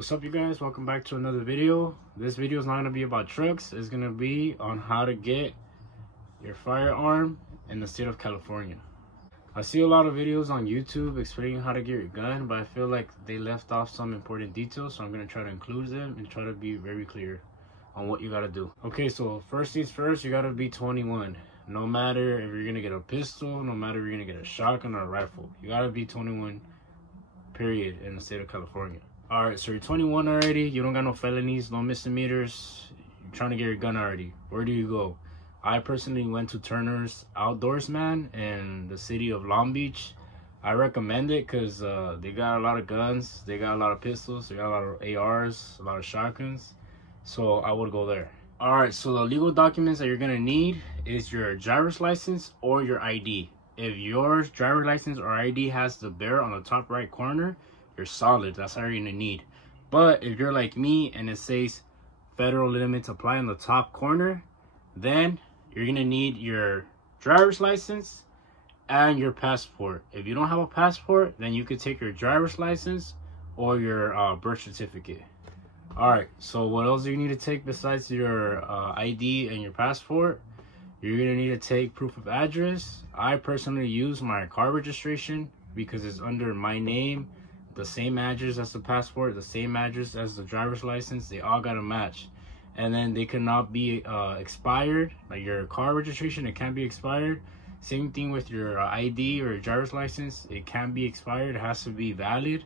What's up, you guys? Welcome back to another video. This video is not going to be about trucks. It's going to be on how to get your firearm in the state of California. I see a lot of videos on YouTube explaining how to get your gun, but I feel like they left off some important details, so I'm going to try to include them and try to be very clear on what you got to do. Okay, so first things first, you got to be 21. No matter if you're going to get a pistol, no matter if you're going to get a shotgun or a rifle, you got to be 21, period, in the state of California. All right, so you're 21 already. You don't got no felonies, no misdemeanors. You're trying to get your gun already. Where do you go? I personally went to Turner's Outdoorsman in the city of Long Beach. I recommend it because they got a lot of guns. They got a lot of pistols. They got a lot of ARs, a lot of shotguns. So I would go there. All right, so the legal documents that you're going to need is your driver's license or your ID. If your driver's license or ID has the bear on the top right corner, you're solid. That's all you're gonna need. But if you're like me and it says federal limits apply on the top corner, then you're gonna need your driver's license and your passport. If you don't have a passport, then you could take your driver's license or your birth certificate. All right, so what else do you need to take besides your ID and your passport? You're gonna need to take proof of address. I personally use my car registration because it's under my name, the same address as the passport, the same address as the driver's license. They all gotta match, and then they cannot be expired. Like your car registration, it can't be expired. Same thing with your ID or your driver's license, it can't be expired. It has to be valid.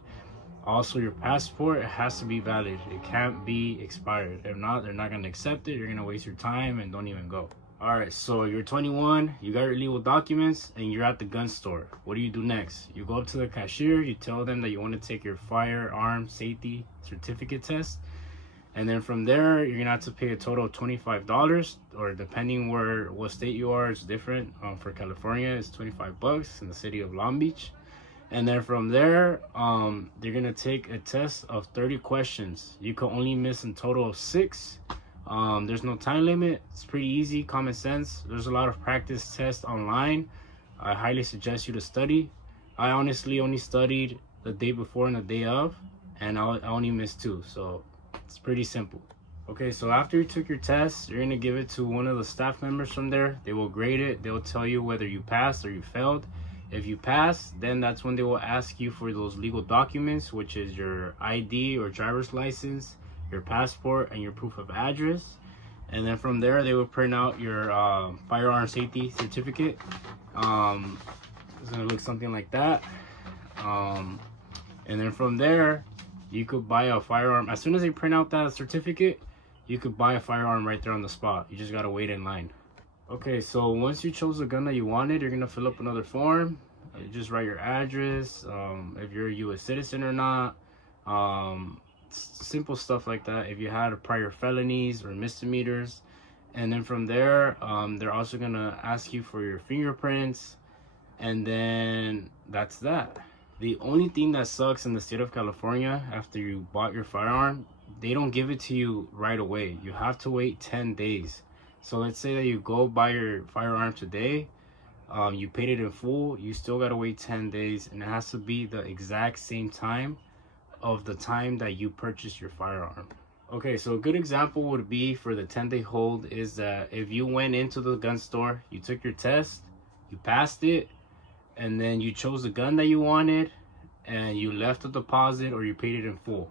Also, your passport, it has to be valid. It can't be expired. If not, they're not gonna accept it. You're gonna waste your time and don't even go. All right, so you're 21, you got your legal documents, and you're at the gun store. What do you do next? You go up to the cashier, you tell them that you want to take your firearm safety certificate test, and then from there, you're gonna have to pay a total of $25, or depending what state you are, it's different. For California, it's 25 bucks in the city of Long Beach. And then from there, they're gonna take a test of 30 questions. You can only miss a total of 6. There's no time limit. It's pretty easy, common sense. There's a lot of practice tests online. I highly suggest you to study. I honestly only studied the day before and the day of, and I only missed 2, so it's pretty simple. Okay, so after you took your test, you're gonna give it to one of the staff members from there. They will grade it. They will tell you whether you passed or you failed. If you pass, then that's when they will ask you for those legal documents, which is your ID or driver's license, your passport, and your proof of address. And then from there, they will print out your firearm safety certificate. It's gonna look something like that. And then from there, you could buy a firearm. As soon as they print out that certificate, you could buy a firearm right there on the spot. You just gotta wait in line. Okay, so once you chose the gun that you wanted, you're gonna fill up another form. You just write your address, if you're a U.S. citizen or not, simple stuff like that. If you had prior felonies or misdemeanors, and then from there, they're also gonna ask you for your fingerprints, and then that's that. The only thing that sucks in the state of California after you bought your firearm, they don't give it to you right away. You have to wait 10 days. So let's say that you go buy your firearm today, you paid it in full, you still gotta wait 10 days, and it has to be the exact same time of the time that you purchased your firearm. Okay, so a good example would be for the 10-day hold is that if you went into the gun store, you took your test, you passed it, and then you chose the gun that you wanted, and you left a deposit or you paid it in full.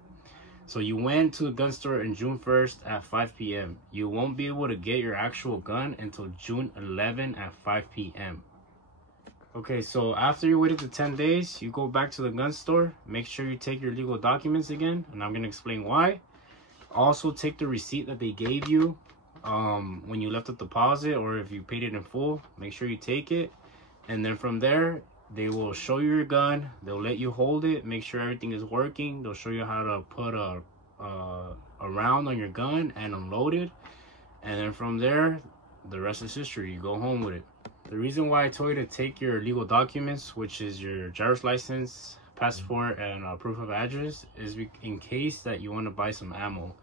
So you went to the gun store on June 1st at 5 p.m. You won't be able to get your actual gun until June 11 at 5 p.m. Okay, so after you waited the 10 days, you go back to the gun store. Make sure you take your legal documents again, and I'm going to explain why. Also, take the receipt that they gave you when you left the deposit, or if you paid it in full, make sure you take it. And then from there, they will show you your gun. They'll let you hold it, make sure everything is working. They'll show you how to put a round on your gun and unload it. And then from there, the rest is history. You go home with it. The reason why I told you to take your legal documents, which is your driver's license, passport, and proof of address, is in case that you want to buy some ammo.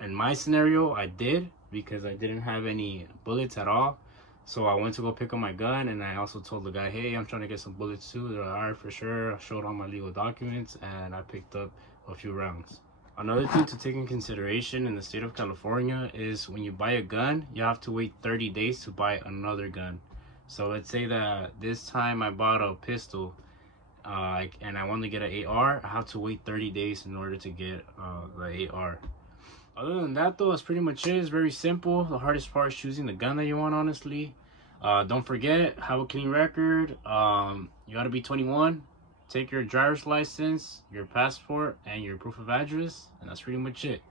In my scenario, I did, because I didn't have any bullets at all. So I went to go pick up my gun, and I also told the guy, hey, I'm trying to get some bullets too. They're like, all right, for sure. I showed all my legal documents, and I picked up a few rounds. Another thing to take in consideration in the state of California is when you buy a gun, you have to wait 30 days to buy another gun. So let's say that this time I bought a pistol and I want to get an AR, I have to wait 30 days in order to get the AR. Other than that though, that's pretty much it. It's very simple. The hardest part is choosing the gun that you want, honestly. Don't forget, have a clean record. You gotta be 21. Take your driver's license, your passport, and your proof of address, and that's pretty much it.